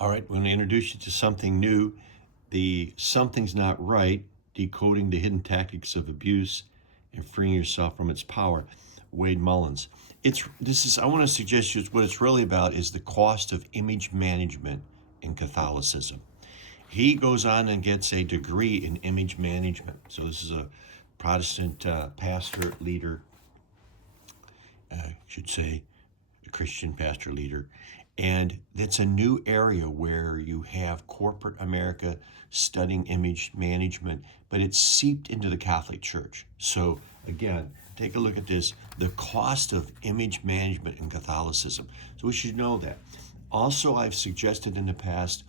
All right, we're going to introduce you to something new. The Something's Not Right, Decoding the Hidden Tactics of Abuse and Freeing Yourself from Its Power, Wade Mullins. I want to suggest you what it's really about is the cost of image management in Catholicism. He goes on and gets a degree in image management. So this is a Protestant pastor leader, I should say, a Christian pastor leader. And it's a new area where you have corporate America studying image management, but it's seeped into the Catholic Church. So again, take a look at this, the cost of image management in Catholicism. So we should know that. Also, I've suggested in the past,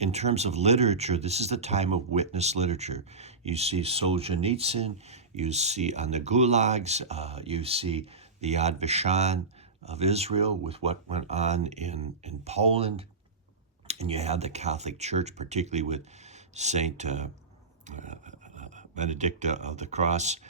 in terms of literature, this is the time of witness literature. You see Solzhenitsyn, you see on the gulags, you see the Yad Vashem of Israel with what went on in Poland, and you have the Catholic Church, particularly with Saint Benedicta of the Cross.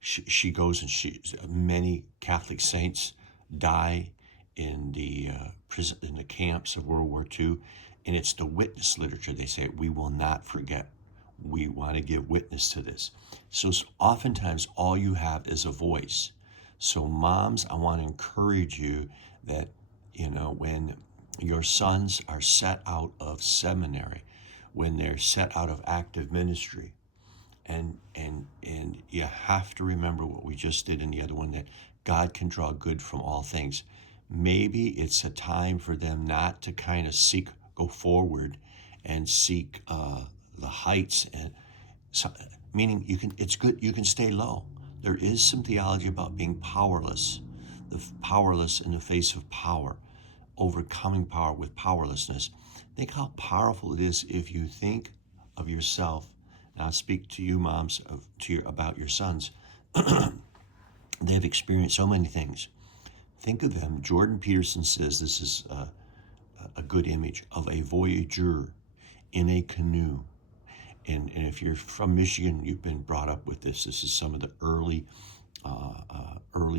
She goes and many Catholic saints die in the prison, in the camps of World War II, and it's the witness literature. They say we will not forget. We want to give witness to this. So oftentimes all you have is a voice. So moms, I want to encourage you that, when your sons are set out of seminary, when they're set out of active ministry, and you have to remember what we just did in the other one, that God can draw good from all things. Maybe it's a time for them not to kind of go forward and seek the heights, and so, meaning it's good you can stay low. There is some theology about being powerless, powerless in the face of power, overcoming power with powerlessness. Think how powerful it is if you think of yourself. Now, I speak to you moms about your sons. They've experienced so many things. Think of them. Jordan Peterson says this is a good image of a voyager in a canoe. And if you're from Michigan, you've been brought up with this. This is some of the early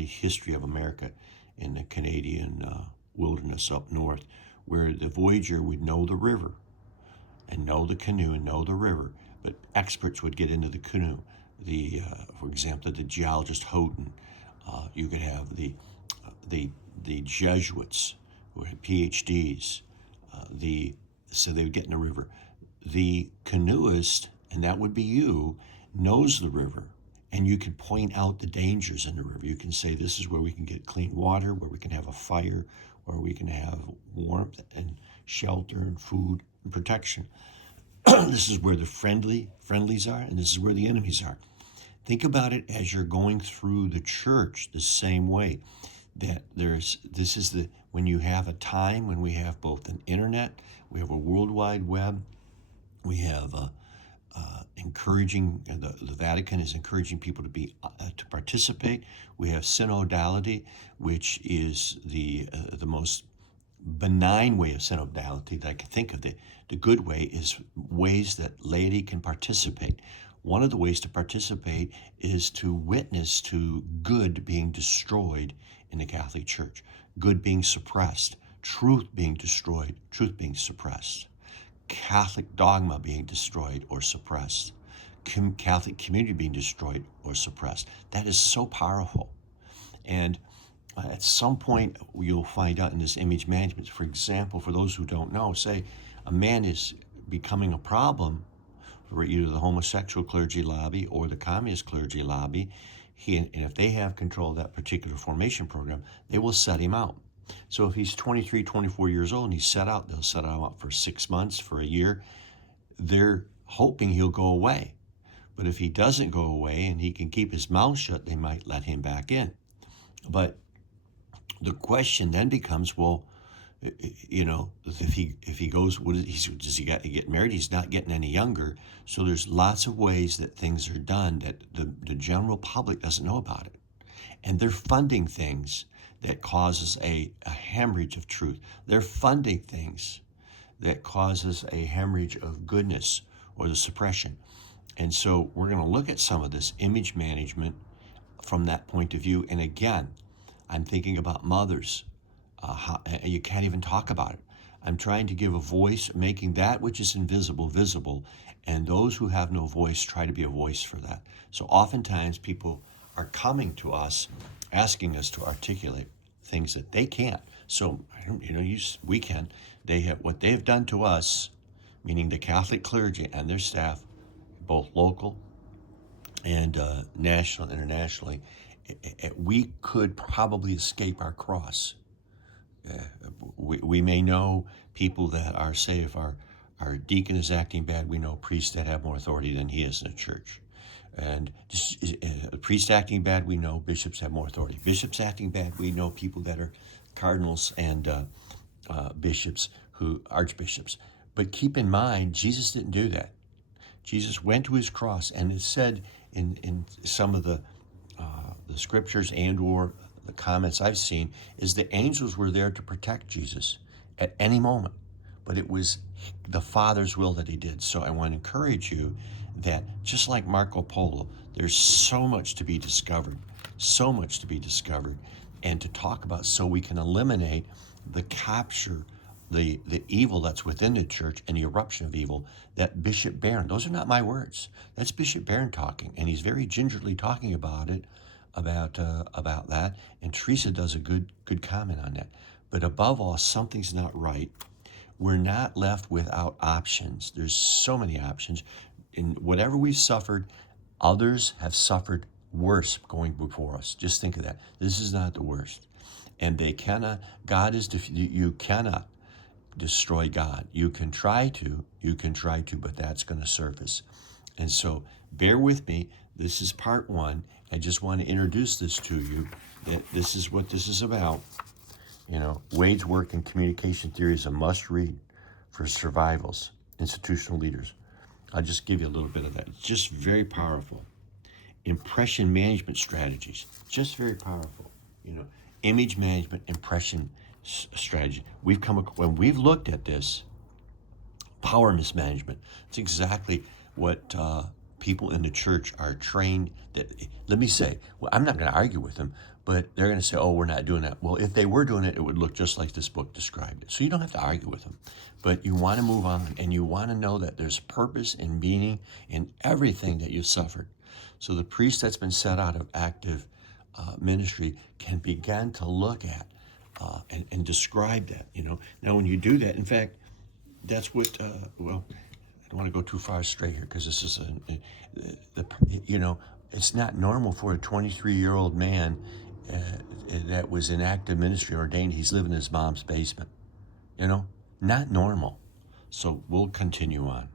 history of America in the Canadian wilderness up north, where the voyager would know the river and know the canoe and know the river, but experts would get into the canoe. For example, the geologist Houghton. You could have the Jesuits who had PhDs. So they would get in the river. The canoeist, and that would be you, knows the river, and you can point out the dangers in the river. You can say this is where we can get clean water, where we can have a fire, where we can have warmth and shelter and food and protection. This is where the friendlies are, and this is where the enemies are. Think about it as you're going through the church the same way. That when you have a time when we have both an internet, we have a World Wide Web, we have the Vatican is encouraging people to participate. We have synodality, which is the most benign way of synodality that I can think of. The good way is ways that laity can participate. One of the ways to participate is to witness to good being destroyed in the Catholic Church, good being suppressed, truth being destroyed, truth being suppressed, Catholic dogma being destroyed or suppressed, Catholic community being destroyed or suppressed. That is so powerful. And at some point, you'll find out in this image management, for example, for those who don't know, say a man is becoming a problem for either the homosexual clergy lobby or the communist clergy lobby, and if they have control of that particular formation program, they will set him out. So if he's 23, 24 years old and he's set out, they'll set him out for 6 months, for a year. They're hoping he'll go away. But if he doesn't go away and he can keep his mouth shut, they might let him back in. But the question then becomes, well, if he goes, does he get married? He's not getting any younger. So there's lots of ways that things are done that the general public doesn't know about it. And they're funding things that causes a hemorrhage of truth. They're funding things that causes a hemorrhage of goodness or the suppression. And so we're going to look at some of this image management from that point of view. And again, I'm thinking about mothers. You can't even talk about it. I'm trying to give a voice, making that which is invisible visible, and those who have no voice try to be a voice for that. So oftentimes people are coming to us, asking us to articulate things that they can't. So I don't, we can. They have what they've done to us, meaning the Catholic clergy and their staff, both local and national, internationally. We could probably escape our cross. We may know people that are, say, if our deacon is acting bad, we know priests that have more authority than he is in a church. And priest acting bad, we know bishops have more authority. Bishops acting bad, we know people that are cardinals and bishops, archbishops. But keep in mind, Jesus didn't do that. Jesus went to his cross, and it said in some of the scriptures and or the comments I've seen is the angels were there to protect Jesus at any moment, but it was the Father's will that he did. So I want to encourage you that just like Marco Polo, there's so much to be discovered, and to talk about so we can eliminate the capture, the evil that's within the church and the eruption of evil that Bishop Barron, those are not my words, that's Bishop Barron talking, and he's very gingerly talking about it, about that, and Teresa does a good comment on that. But above all, something's not right. We're not left without options. There's so many options. In whatever we've suffered, others have suffered worse going before us. Just think of that. This is not the worst. And they cannot, you cannot destroy God. You can try to, but that's going to surface. And so bear with me. This is part one. I just want to introduce this to you, that this is what this is about. Wade's work in communication theory is a must-read for survivals, institutional leaders. I'll just give you a little bit of that. It's just very powerful. Impression management strategies, just very powerful. Image management, impression strategy. When we've looked at this, power mismanagement. It's exactly what people in the church are trained. Let me say, well, I'm not going to argue with them, but they're going to say, oh, we're not doing that. Well, if they were doing it, it would look just like this book described it. So you don't have to argue with them, but you want to move on, and you want to know that there's purpose and meaning in everything that you've suffered. So the priest that's been set out of active ministry can begin to look at and describe that. Now when you do that, in fact, that's what, I don't want to go too far straight here because this is it's not normal for a 23-year-old man that was in active ministry ordained. He's living in his mom's basement, not normal. So we'll continue on.